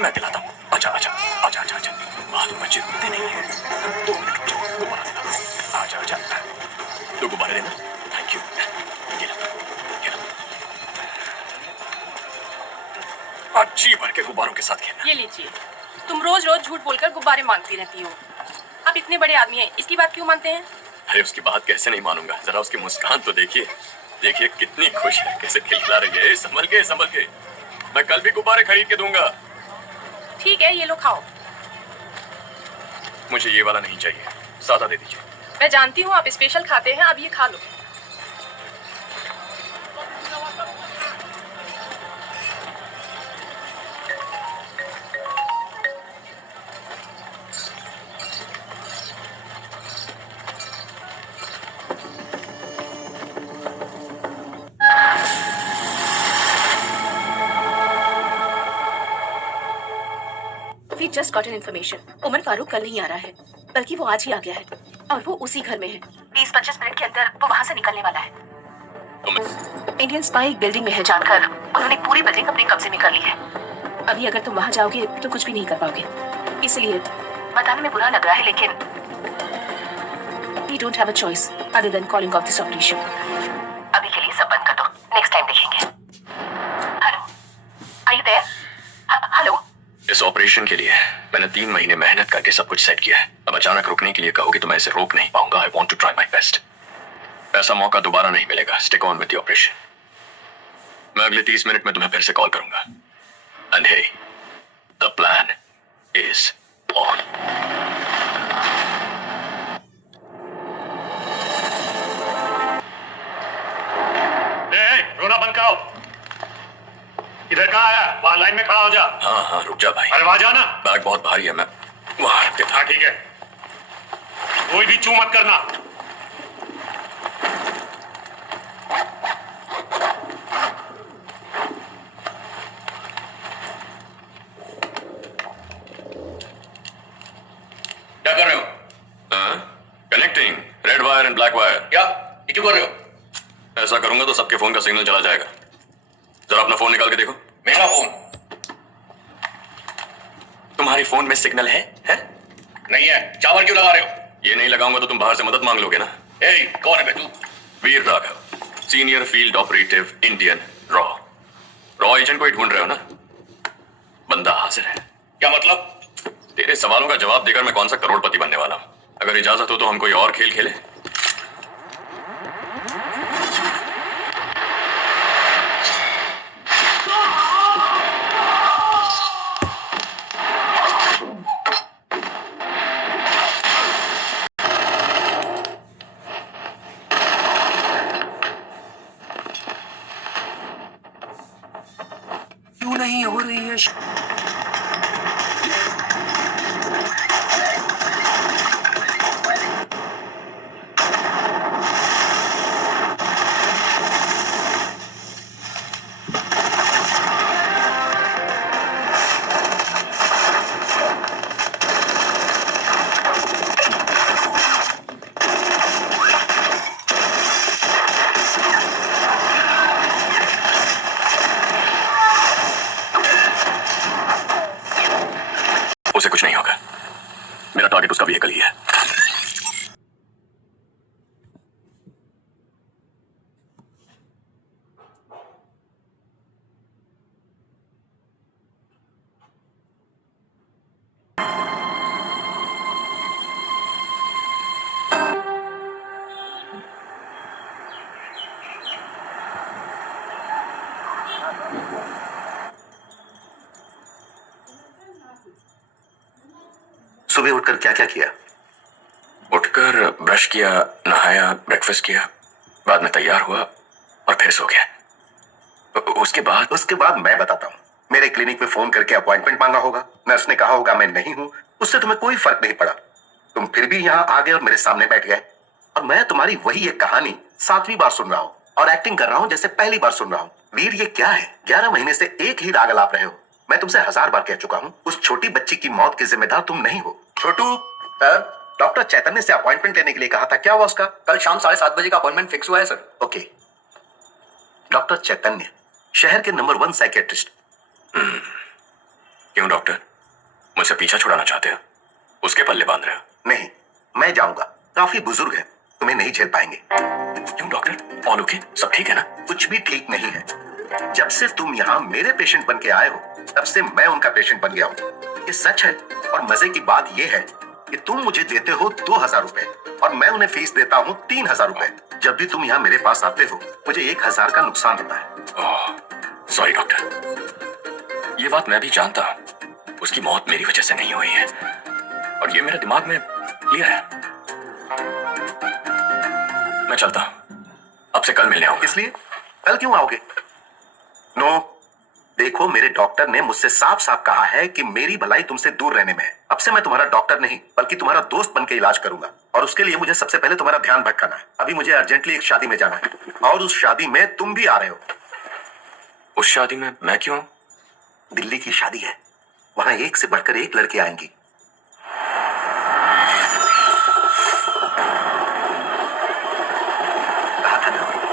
मैं दिलाता हूँ। आजा आजा आजा आजा आजा। बात बच्चे रुकते नहीं है। 2 मिनट रुक जाओ, गुब्बारा दिलाता हूँ। आजा आजा। 2 गुब्बारे देना। Thank you. ये लो, ये लो। अच्छी भर के गुब्बारों के साथ खेलना। ये लीजिए। तुम रोज रोज झूठ बोलकर गुब्बारे मांगती रहती हो। आप इतने बड़े आदमी हैं, इसकी बात क्यों मानते हैं? अरे उसकी बात कैसे नहीं मानूंगा, जरा उसकी मुस्कान तो देखिए। देखिए कितनी खुश है, कैसे खिलखिला रही है। संभल के संभल के। मैं कल भी गुब्बारे खरीद के दूंगा। ठीक है, ये लो खाओ। मुझे ये वाला नहीं चाहिए, सादा दे दीजिए। मैं जानती हूँ आप स्पेशल खाते हैं, अब ये खा लो। We just got an information. Umar Farooq कल नहीं आ रहा है, बल्कि वो आज ही आ गया है और वो उसी घर में है। 20-25 मिनट के अंदर वो वहाँ से निकलने वाला है। इंडियन स्पाई एक बिल्डिंग में है जानकर उन्होंने पूरी बिल्डिंग अपने कब्जे में कर ली है। अभी अगर तुम वहाँ जाओगे तो कुछ भी नहीं कर पाओगे, इसलिए बताने में बुरा लग रहा है लेकिन we don't have a choice other than calling off this operation. अभी के लिए सब बंद कर दो, नेक्स्ट टाइम देखेंगे। Hello, are you there? Hello. इस ऑपरेशन के लिए मैंने 3 महीने मेहनत करके सब कुछ सेट किया है। अब अचानक रुकने के लिए कहोगे तो मैं इसे रोक नहीं पाऊंगा। I want to try my best. ऐसा मौका दोबारा नहीं मिलेगा। Stick on with the operation. मैं अगले 30 मिनट में तुम्हें फिर से कॉल करूंगा। And hey, the plan is on. रोना बंद कराओ। इधर कहाँ आया? वहां लाइन में खड़ा हो जा। हाँ हाँ रुक जा भाई। अरे वहां जाना। बैग बहुत भारी है, मैं वहां रख देता। हाँ ठीक है, कोई भी चू मत करना। क्या कर रहे हो? Connecting red wire and black wire. क्या ये क्यों कर रहे हो? ऐसा करूंगा तो सबके फोन का सिग्नल चला जाएगा। जरा अपना फोन निकाल के देखो। मेरा फोन तुम्हारे फोन में सिग्नल है? नहीं है। चावल क्यों लगा रहे हो? ये नहीं लगाऊंगा तो तुम बाहर से मदद मांग लोगे ना। ए, कौन है बे तू? Veer Raghav, senior field operative, Indian रॉ एजेंट को ही ढूंढ रहे हो ना? बंदा हाजिर है। क्या मतलब? तेरे सवालों का जवाब देकर मैं कौन सा करोड़पति बनने वाला हूं। अगर इजाजत हो तो हम कोई और खेल खेले। क्यों नहीं हो रही है? उसे कुछ नहीं होगा। मेरा टारगेट उसका व्हीकल ही है। सुबह उठकर क्या क्या किया? उठकर ब्रश किया, नहाया, ब्रेकफास्ट किया, बाद में तैयार हुआ और फिर सो गया। उसके बाद मैं बताता हूँ। मेरे क्लिनिक में फोन करके अपॉइंटमेंट मांगा होगा, नर्स ने कहा होगा मैं नहीं हूं, उससे तुम्हें कोई फर्क नहीं पड़ा। तुम फिर भी यहाँ आ गए और मेरे सामने बैठ गए और मैं तुम्हारी वही एक कहानी 7वीं बार सुन रहा हूँ और एक्टिंग कर रहा हूँ जैसे पहली बार सुन रहा हूँ। वीर ये क्या है? 11 महीने से एक ही राग अलाप रहे हो। मैं तुमसे 1000 बार कह चुका हूँ, उस छोटी बच्ची की मौत के जिम्मेदार तुम नहीं हो। छोटू, डॉक्टर चैतन्य से अपॉइंटमेंट लेने के लिए कहा था, क्या हुआ उसका? कल शाम 7:30 बजे का अपॉइंटमेंट फिक्स हुआ है सर। ओके। डॉक्टर चैतन्य शहर के नंबर 1 साइकियाट्रिस्ट। क्यों डॉक्टर, मुझसे पीछा छुड़ाना चाहते हो? उसके पल्ले बांध रहे हो? नहीं, मैं जाऊंगा, काफी बुजुर्ग है, तुम्हें नहीं झेल पाएंगे। क्यों डॉक्टर, ऑल ओके, सब ठीक है ना? कुछ भी ठीक नहीं है। जब से तुम यहाँ मेरे पेशेंट बन के आए हो, तब से मैं उनका पेशेंट बन गया हूँ। ये सच है। और मजे की बात ये है कि तुम मुझे देते हो 2000 रुपए और मैं उन्हें फीस देता हूँ 3000 रुपए। जब भी तुम यहाँ मेरे पास आते हो, मुझे 1000 का नुकसान होता है। सॉरी डॉक्टर, ये बात मैं भी जानता हूँ। उसकी मौत मेरी वजह से नहीं हुई है और ये मेरे दिमाग में क्लियर है। मैं चलता हूँ, अब से कल मिलने आऊंगा। इसलिए कल क्यों आओगे? नो, देखो मेरे डॉक्टर ने मुझसे साफ साफ कहा है कि मेरी भलाई तुमसे दूर रहने में है। अब से मैं तुम्हारा डॉक्टर नहीं बल्कि तुम्हारा दोस्त बन के इलाज करूंगा और उसके लिए मुझे सबसे पहले तुम्हारा ध्यान भटकाना है। अभी मुझे अर्जेंटली एक शादी में जाना है और उस शादी में तुम भी आ रहे हो। उस शादी में मैं क्यों? दिल्ली की शादी है, वहां एक से बढ़कर एक लड़की आएंगी